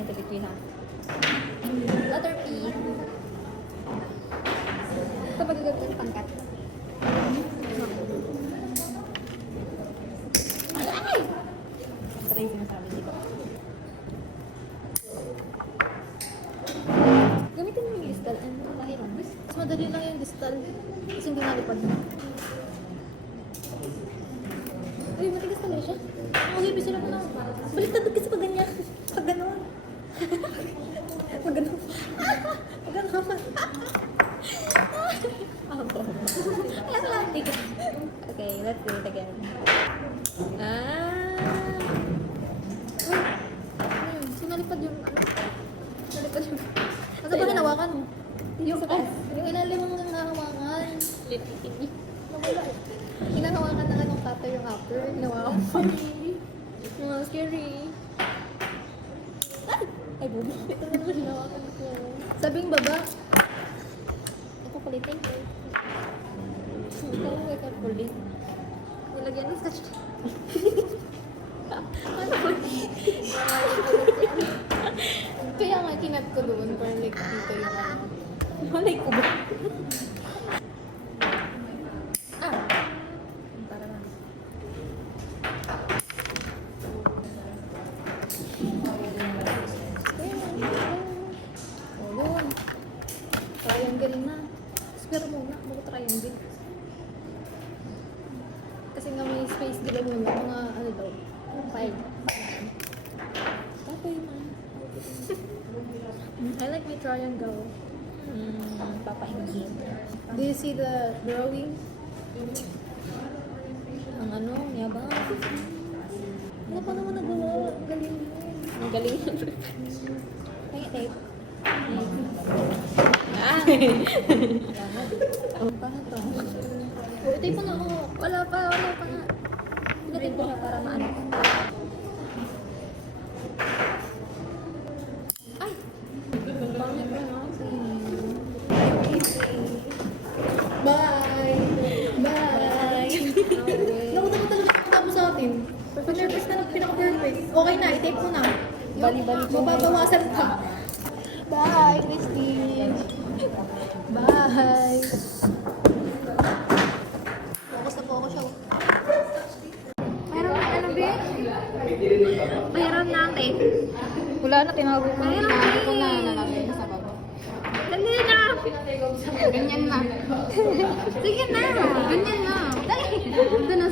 yung tabitwi ha. Letter P. Ito magagamit ng pangkat. Ay! Ito yung sinasabi dito. Gamitin mo yung distal. Ano ito mahirap? Mas madali lang yung distal. Kasi hindi nalipad na. Uy, matigas talaga siya. Okay, bisa lang na. Baliktad kasi pag ganyan. Pag gano'n. Pag gano'n. Pag gano'n. Alam lang. Okay, let's do it again. Sinalipad yung ano. Sinalipad yung... Asa ba hinawakan mo? Yung S. Yung ilalim mo nang hawakan. Nawala eh. Hinahawakan na anong cutter yung upper. Hinawakan mo. Scary. Ay, bubo. Ito na naman hinawakan ko. Sabing baba. Ito kulitin ko. Ito lang wake up kulit. Nilagyan ng touch. Ano ba? Kaya nga kinat ko doon. Parang like dito yung ano. Malay ko ba? Para lang. Ayun. Triangle na. Spare muna. Mag-triangle. Kasi nga may space dila muna. Mga ano daw. 5. Tatay man. I like my triangle. Papaingin. Do you see the drawing? Ang ano, yabang. Ano pa naman nagawa? Ang galing yun. Ang galing yun. Kaya tape. Paano to? Ito yung pang ako. Wala pa nga. Pinatin ko siya para maano. Ay! Pangit ko na kasi. Bye! Bye! Nakuta ko talaga yung tapos sa atin. Pag-nervous na pinaka-perfect. Okay na, i-tape ko na. Bali-bali ko. Mababawasan ka. Bye, Christine! Bye! Focus na focus siya. Mayroon na ano, be? Mayroon na tape. Wala na, tinago ko na. Mayroon na Ko na nalagay na sa baba. Dali na! Ganyan na. Sige na! Ganyan na. Dali! Ito na